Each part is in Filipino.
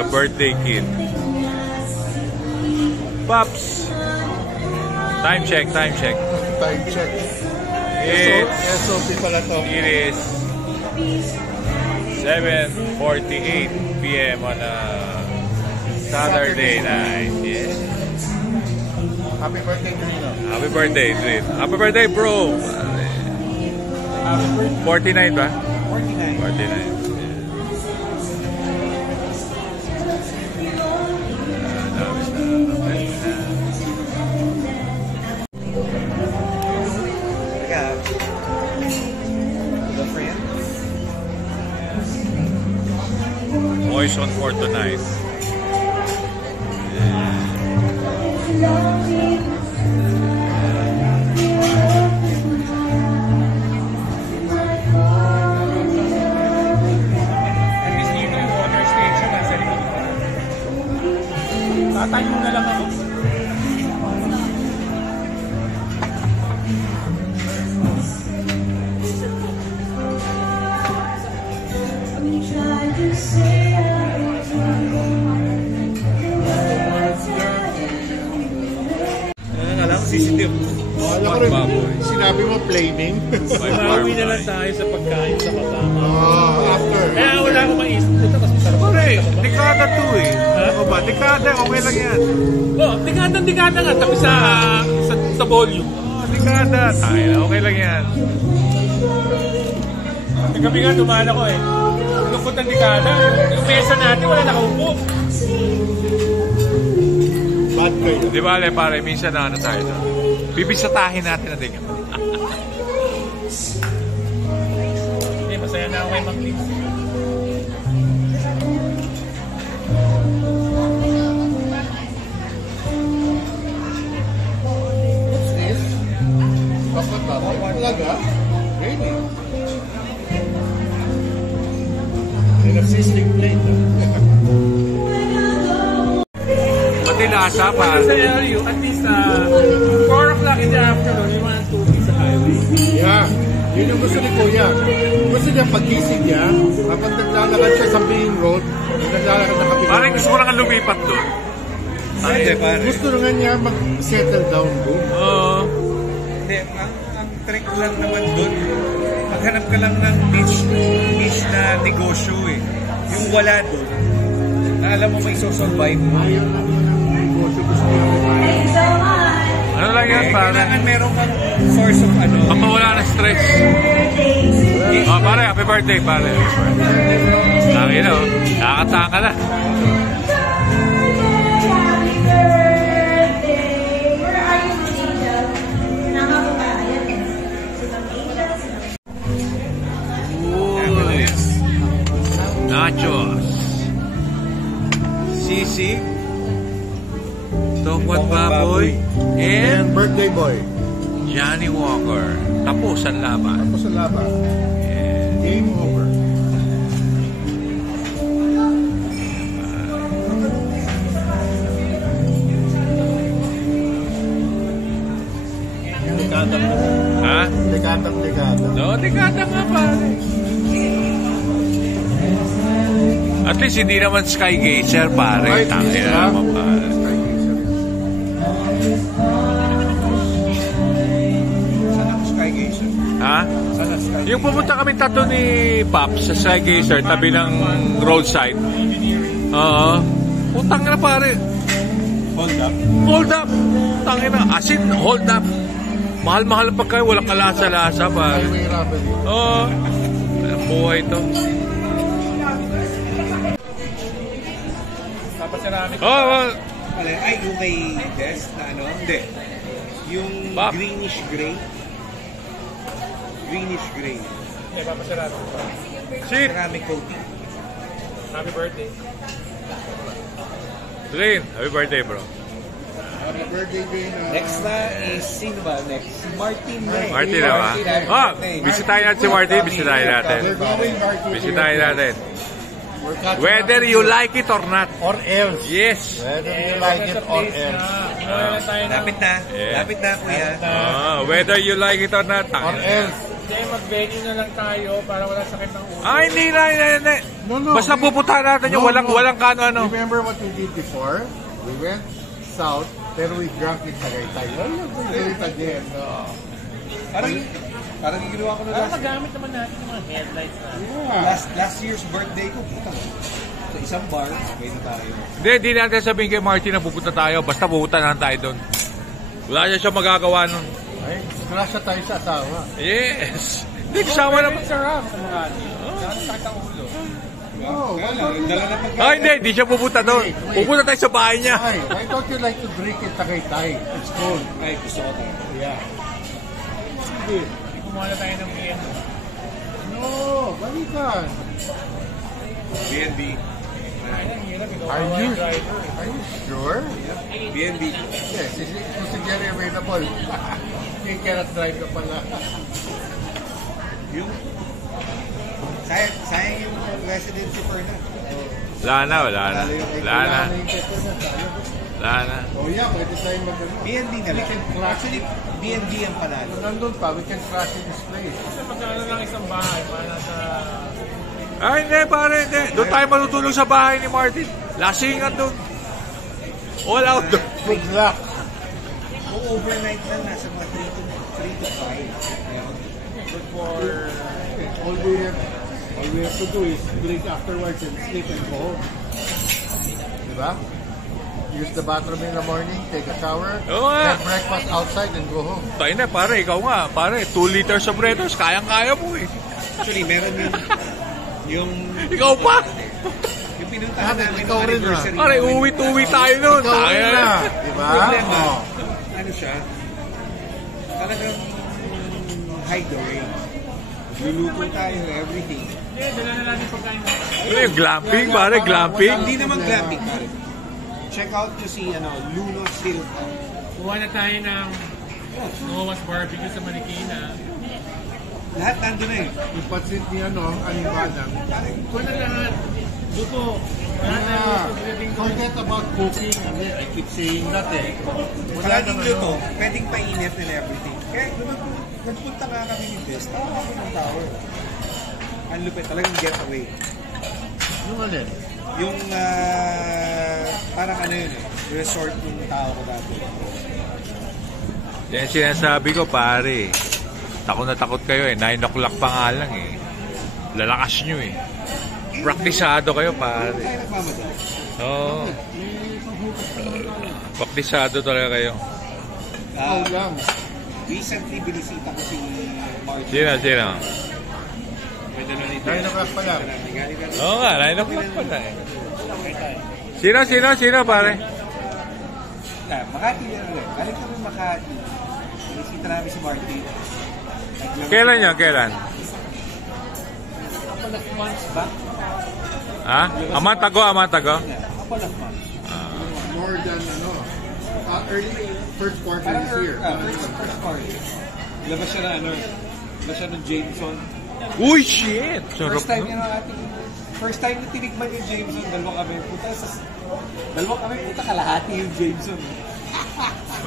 the birthday kid. Pops! Time check. Time check. SOP pala to. It is 7:48 PM on a Saturday night. Yeah. Happy birthday, Drino. Happy birthday, Drin. Happy birthday, bro. 49 ba? 49. Moison for tonight. Tatayo na lang ako. Sensitive. Sinabi mo flaming. Mahawi na lang tayo sa pagkain sa kasama. After. Kaya wala akong maisip. Ito mas masarap. Pare, dekada 2 eh. Ano ba? Dekada, okay lang yan. Oh, dekada nga. Tapos sa volume. Oh, dekada. Okay lang yan. Kagabi nga dumaan ako eh. Lungkot ng dekada. Yung mesa natin wala nakaupo. Bad kayo. Di ba, pare, minsan na ano tayo doon. Bibisatahin natin na din. Hindi, masaya na ako kay Mag-Lix. What's this? Bakit ba? Talaga? Really? May nagsisling plate. Pati lasa pa. At least 4 o'clock in the afternoon, you want to be sa highway. Yeah. Yun yung gusto ni Kuya. Gusto niya pag-gising niya, kapag naglalakad siya sa main road, naglalakad na kapit. Parang gusto ko lang lumipat doon. Hindi, pare. Gusto nga niya mag-settle down doon. Oo. Hindi, ang trick lang naman doon, maghanap ka lang ng niche na negosyo eh. Yung wala doon, na alam mo may sosurvive mo. Ayaw lang ng negosyo gusto niya. Ano lang yan, pare? Kailangan meron kang source of ano. Mapawala na stress. Oh, pare, happy birthday, pare. Nakakita, oh. Nakakataka na. Nachos. Sisig. Tokwat baboy. And birthday boy. Johnny Walker. Tapos ang laban. Tapos ang laban. Game over. Ha? Dekada. No, dekada nga pare. At least hindi naman Sky Gazer pare. Tangin na naman pare. Ha? Yung pumunta kami tatlo ni Pops sa Sky Gazer, tabi ng roadside. Oo. Utang na pare. Hold up. Tangin na. As in, hold up. Mahal-mahal ang pagkain. Walang kalasa-lasa pare. Oo. Ang buhay ito. Oh, well. Ay, yung may desk na ano? Hindi. Yung Pop. greenish gray. Okay, papasarap. Shit. Ceramic coating. Happy birthday. Drain. Happy birthday, bro. Happy birthday, Vin. Next na is, sino ba next? Si Martin na. Martin na ba? Oh, bisitahin natin si Martin. Bisitahin natin. Whether you like it or not. Or else. Yes. Whether you like it or else. Lapit na. Yeah. Lapit na, kuya. Whether you like it or not. Or else. Hindi, mag-venue na lang tayo para wala sakit ng ulo. Ah, hindi na, hindi. No. Basta pupuntahan natin yung walang kano-ano. Remember what we did before? We went south, pero we drank in Tagaytay. Well, we do it again. Parang ginawa ko na Para magamit naman natin yung mga headlights na. Yeah. last year's birthday ko, puta. Sa isang bar, okay na tayo. Hindi natin sabihin kay Martin na pupunta tayo. Basta pupunta na tayo doon. Wala siya magagawa nun. Ay, disgrasya tayo sa asawa. Yes. Hindi, kasama naman. Sarap sa mga sakit ang ulo. No, Kaya lang, dala na pagkain. Ah, hindi siya pupunta doon. Pupunta tayo sa bahay niya. Why don't you like to drink in Tagaytay? It's cold. Ay, gusto ko tayo. Yeah. Kumuha na tayo ng BN. No, balikan. BNB. Are you sure? BNB. Yes, kung si Jerry available. He cannot drive na pala. Yung... Sayang yung residency for na. Wala na. Oh yeah, pwede tayong BNB na lang. Actually, BNB ang panalo. Nandun pa, we can crash in this place. Kasi magkano lang isang bahay para sa... Ay, hindi, pare, hindi. Doon tayo matutulog sa bahay ni Martin. Lasingan doon. All out doon. Good luck. Kung overnight lang, nasa mga 3 to 5. Good for... All we have to do is drink afterwards and sleep and go home. Diba? Use the bathroom in the morning, take a shower, Oo nga. have breakfast outside and go home. Tayo na, pare, ikaw nga. Pare, 2 liters of Red Horse, kayang-kaya mo eh. Actually, meron yung Ikaw pa. yung pinuntahan Bakit? namin Ikaw ng rin, anniversary. Pare, namin. uwi tayo nun. Ikaw rin Tayo na. Diba? Problema, Oh. ano siya, talagang hide the range. Luluto tayo, everything. Hindi, dala na natin pagkain natin. Ano yung glamping, pare, glamping? Hindi naman glamping, pare. Check out nyo si Luno's Hilltop. Kuha na tayo ng Noah's Barbecue sa Marikina. Lahat nandun na eh. Yung pansit niya, no? Animanang. Kuha na lahat. Duto. Wala na Yeah. yung Forget about cooking. I mean, I keep saying that eh. Wala Palaging nang luto, ano. pwedeng painit and everything. Kaya nagpunta nga kami ni Best, tawa kami ng tower. Ang lupit, talagang getaway. Yung alin? Yung parang ano yun eh, resort ng tao ko dati. Yan sinasabi ko, pare. Takot na takot kayo eh. 9 o'clock pa nga lang eh. Lalakas nyo eh. Praktisado kayo, pare. Tayo nagmamadali. Oo. Praktisado talaga kayo. Oh, lang. Recently, binisita ko si Martin. Sino? May dala ni Nine o'clock pa lang. Oo nga, 9 o'clock pa na eh. Sino, pare? Makati na ulit. Balik kami Makati. Binisita namin si Martin. Kailan yan? Kailan? couple of months back. Ha? Amatago? Couple of months. More than, early first quarter Parang this year. first party. Labas siya na labas siya ng Jameson. Uy, shit! Sarap First time no? niya ng ating, first time niya tinikman yung Jameson, dalawa kami, puta kalahati yung Jameson.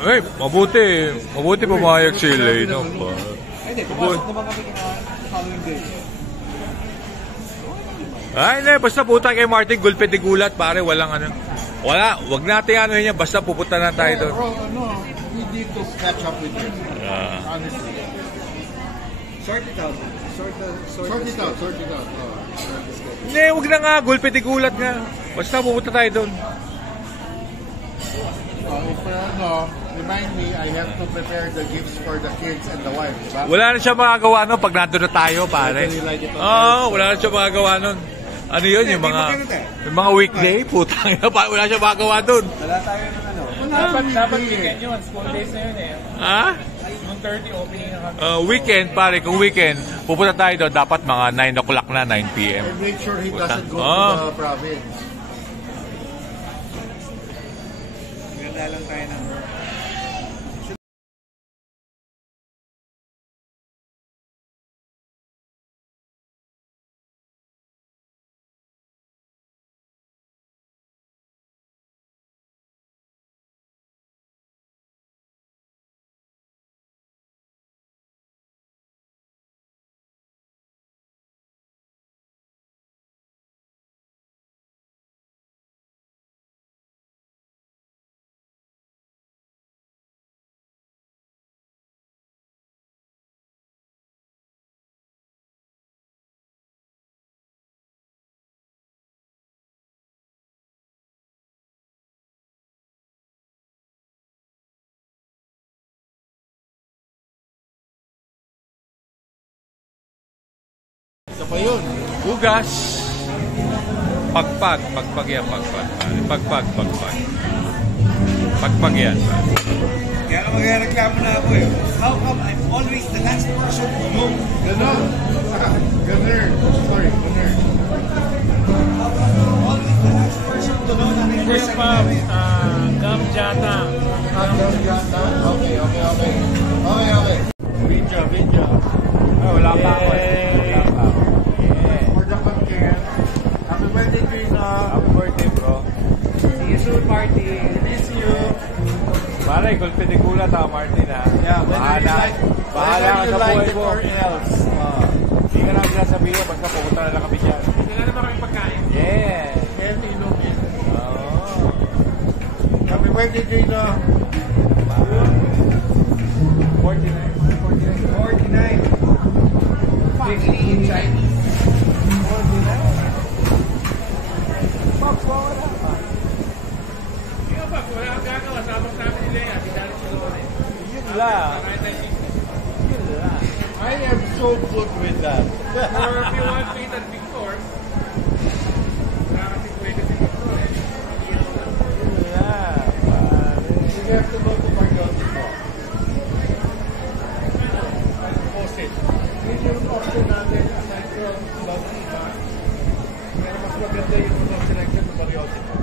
Ay, mabuti pumayag sila eh. No? Hindi, pumasok naman kami following day. Ay, hindi, basta puta kay Martin, gulpit di gulat, pare, walang ano. Wag natin ano yun, basta pupunta na tayo doon. We need to catch up with him. Honestly. Sort it out. Sort it out. Oh. Hindi, wag na nga, gulpit di gulat nga. Basta pupunta tayo doon. If remind me, I have to prepare the gifts for the kids and the wife, diba? Wala na siya magagawa nun pag nandun na tayo, pare. Wala na siya magagawa nun. Ano yun, yung mga weekday, putang ina, wala siya magagawa dun. Wala tayo ng ano. Dapat weekend yun. School days na yun eh. Ha? Noong 30 opening na kami. Weekend, pare, kung weekend, pupunta tayo doon, dapat mga 9 o'clock na, 9 p.m. And make sure he doesn't go Oh. to the province. Ganda lang tayo ng pa yun. Hugas. Pagpag yan, pagpag. Pagpag yan. Kaya magreklamo na ako eh. How come I'm always the last person to know? Ganon. Gunner. Sorry, gunner. Always the last person to know na may Kuya person Pab, Gam Jata. Okay. Video. Wala pa ako eh. For the content. Happy birthday, Trina. Happy birthday, bro. See you soon, party. Miss you. Pare, gulpi de kula ta, Martin, ha? Yeah, Bahala ka sa buhay it mo. or else. Hindi ka namin sasabihin, basta pupunta na lang kami dyan. Wala naman kami pagkain. Yeah. Healthy looking. Oh. Happy birthday, Trina. 49. 50 in Chinese. 'Di ba, wala kang gagawa. Sabang namin ni Lea. Di dali si Lore. Yun lang. I am so good with that. Or if you want meat and Victor, wala kasi pwede si Victor eh. Yun lang. You have to go to Mariotti po. Post it. Yun yung option natin aside from Bautista. Pero mas maganda yung selection ng Mariotti po.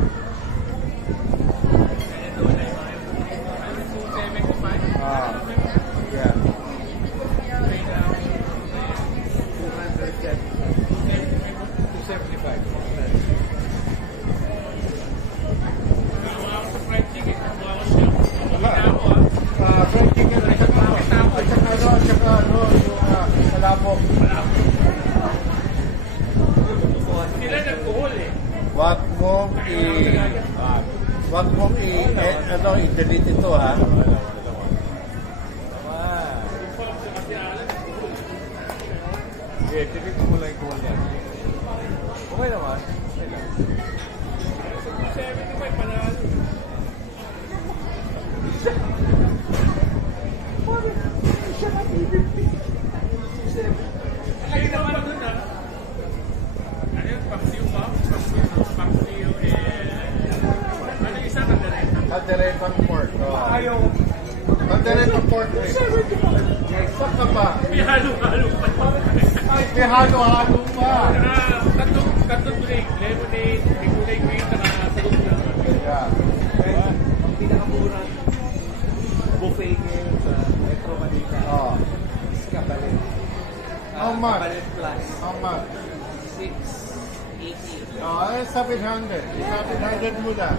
Yeah. 275. Fried chicken at saka yung malapok. Sila nag-goal eh. Wag mong i-delete ito, ha? Okay, tignan mo lang yung goal yan. Okay naman. 75 panalo. Ay, naman doon na. Ano yun? Paksiw ba? Paksiw ano yung isa? Calderetang pork. Ayaw. Calderetang pork. Saan ka pa? May halo-halo pa. Ay, may halo-halo pa. Tatlong drink. Lemonade, may kulay green, nakasagot na. Yeah. Ang pinakamurang buffet ngayon sa Metro Manila. Oh. Is Kabalet. How much? Kabalet Plus. How much? 680. Oh, ay, 700. 700 muna.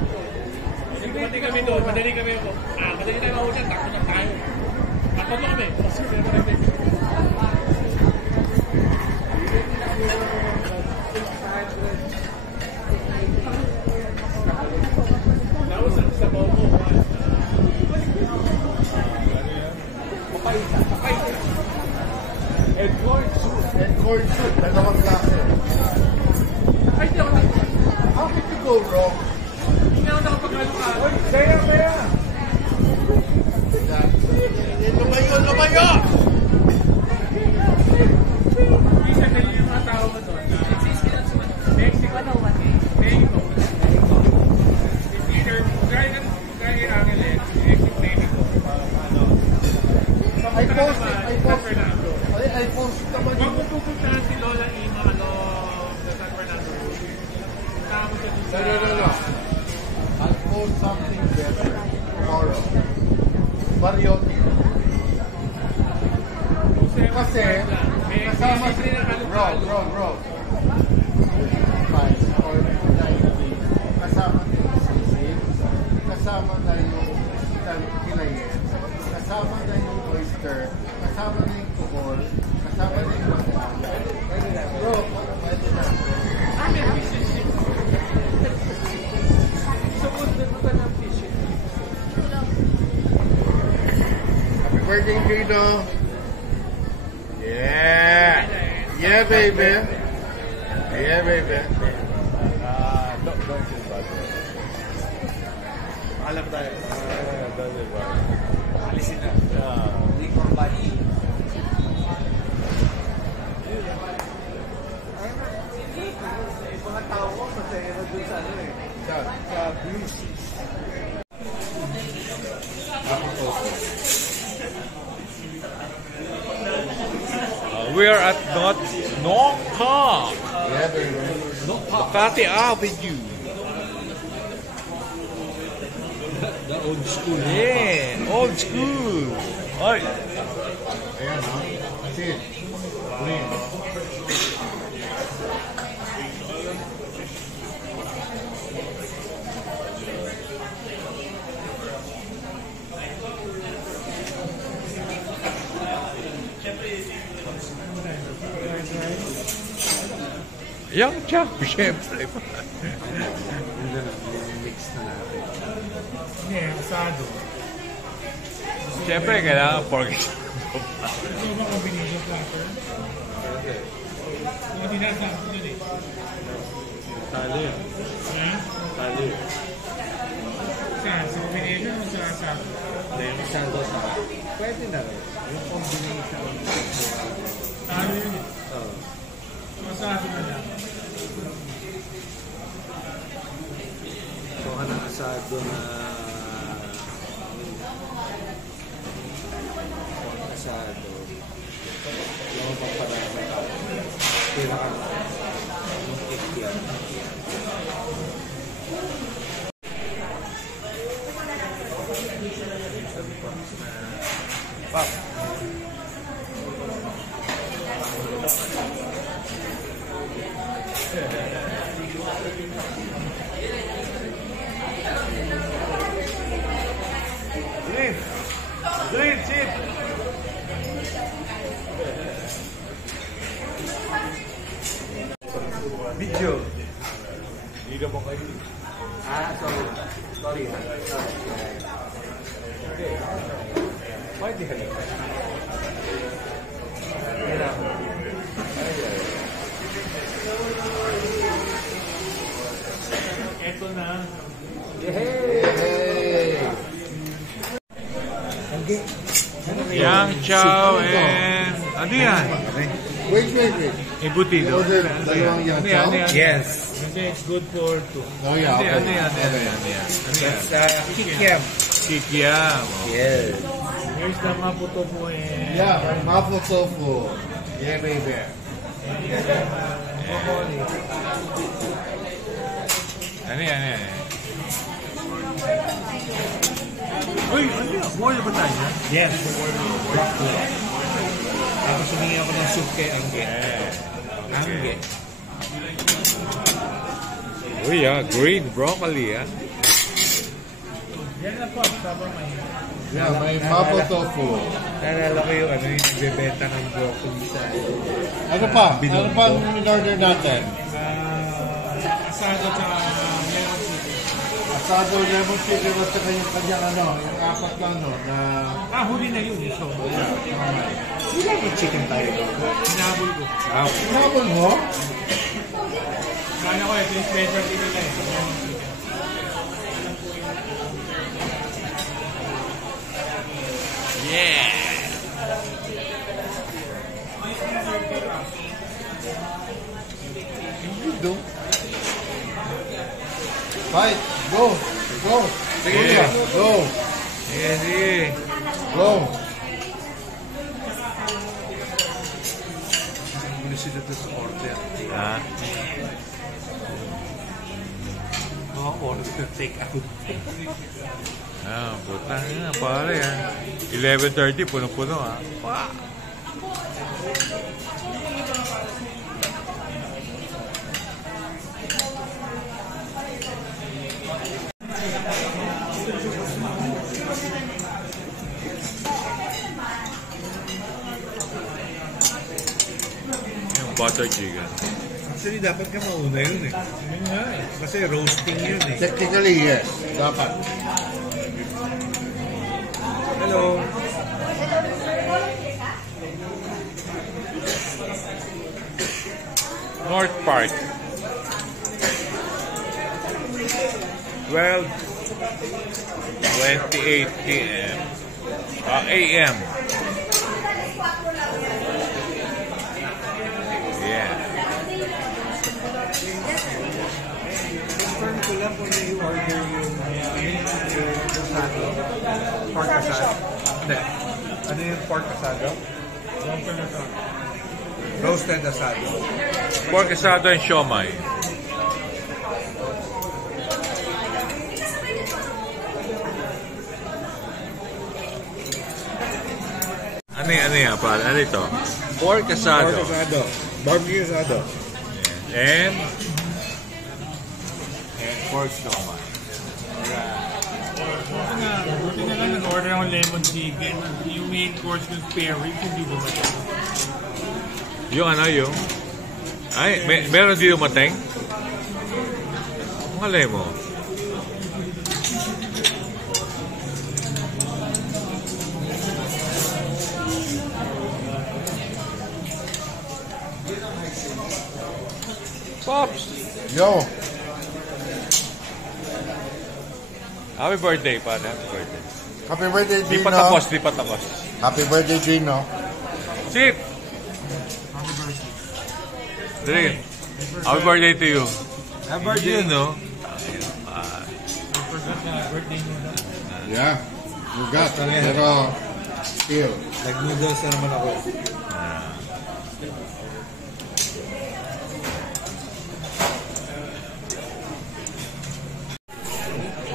Madali kami doon. Madali kami ako. Madali tayo mahunan. Takot na tayo. Takot na kami. Kasi kami. Tapos sa Momo. And corn soup. Dalawang klase. Ay, di ako takot. How did you go wrong? Hindi ako nakapag-halo-halo. Kaya. Lumayo! Isa na yung mga tao ko doon. Mexico. Mexico. It's either gaya Angel eh. Mexico. I post Fernando. naman Huwag yung... mo pupuntahan si Lola Ima sa San Fernando. Tama sa No. I'll post something better tomorrow. Mariotti. Kasi, kasama si... Bro. Price or 90. Kasama na yung sisig. Kasama na yung kilayen. Kasama na yung oyster. Kasama na yung tuhol. Kasama na yung masaya. Bro, pwede na. Happy birthday, Gino. Yeah, baby. Alam tayo. Doesn't work. Alisin na. Yeah. Liquor body. Saan? Sa Bruce's. We are at Nokka. Yeah, very well. Makati Avenue. The old school. Yeah, old school. Ay. Ayan, ha? Sit. Green. Young Chap, syempre. Mix na natin. Hindi, asado. Syempre, kailangan pork. Ito ba combination platter? Hindi na sa yun eh. Tali. Ha? Tali. Saan? Sa combination o sa asado? Hindi, masyado sa... Pwede na rin. Yung combination. Talo yun eh. Oh. Asado na lang. So, ng asado na... asado. Yung paparami. Tira ka na. Yung cake yan. Pop. Green. Green, chip. Video. Hindi mo kayo. Sorry. Sorry. Pwede ka lang. Ito na. Yay! Yang Chow and... Ano yan? Wait. Embutido. Order dalawang yang chow? Yes. Kasi it's good for two. Oh, yeah. Ano Okay. yan? That's kikiam. Kikiam. Yes. Here's the maputo po eh. Yeah, mapo tofu. Yeah, baby. Ano yan? Uy, ano yan? Boil ba tayo yan? Yes. Broccoli. Tapos humingi ako ng soup kay Angge. Angge. Uy, green broccoli, ah. Yan na po, sabang may. Yeah, may mapo tofu. Naalala ko yung ano yung nagbebenta ng broccoli sa... Ano pa? Ano pa ang in-order natin? Asado sa lemon chicken. Asado, lemon chicken at saka yung kanyang ano, yung apat na ano, na... Huli na yun. So, Lemon chicken tayo. hinabol ko. Hinabol mo? Kaya ko, ito yung specialty nila eh. Sa lemon chicken. Yeah! Do. Fight! Go! Sige. Go! Sige. Go! Muna sila doon sa order. Ha? Mga order take out. Puta nga, pare, ah. 11:30, puno-puno, ah. Wow! Yung butter chicken. Actually, dapat ka mauna yun eh. Yun nga eh. Kasi roasting yun eh. Technically, yes. Dapat. Hello. North Park. 12:28 p.m. A.M. Yeah. confirm ko lang kung i-order yung asado. Pork asado. Hindi. Ano yung pork asado? Roasted asado. Pork asado and siomai. Ano yan, pare? Ano ito? Pork asado. Pork asado. Barbecue asado. And pork siomai. Buti na lang nag-order akong lemon chicken. Yung main course ng spare ribs, hindi dumating. Yung ano, yung... Ay, meron di dumating? Malay mo. Pops! Yo! Happy birthday, pare. Happy birthday. Happy birthday, Di Gino. pa tapos, di pa tapos. Happy birthday, Gino. Sip! Dali. Happy birthday to you. Happy birthday. You know. Yeah. You got. Pero, still. Nag-noodles na naman ako.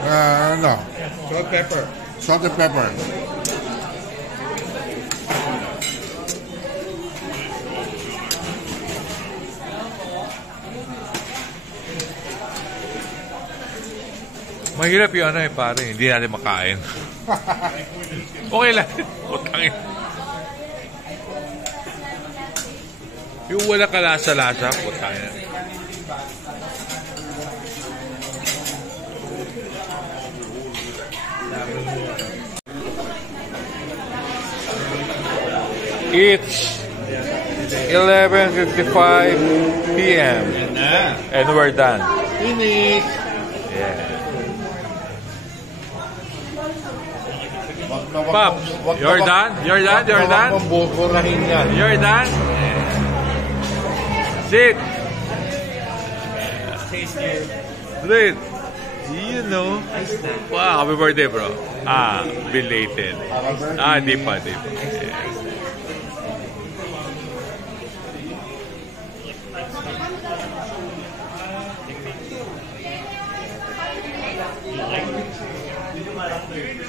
Ano? Salt, pepper. Salt and pepper. Mahirap yung ano pare. Hindi natin makain. Okay lang. Utangin. Yung wala kalasa-lasa, utangin. It's 11:55 p.m. and we're done. Finish! Yeah. Wag na wag Pops, mong- wag na you're wag- done? You're done? wag na You're wag done? mong buburahin yan. You're done? Sit. Sit. You know. Wow, happy birthday, bro. Belated. Di pa. Yeah.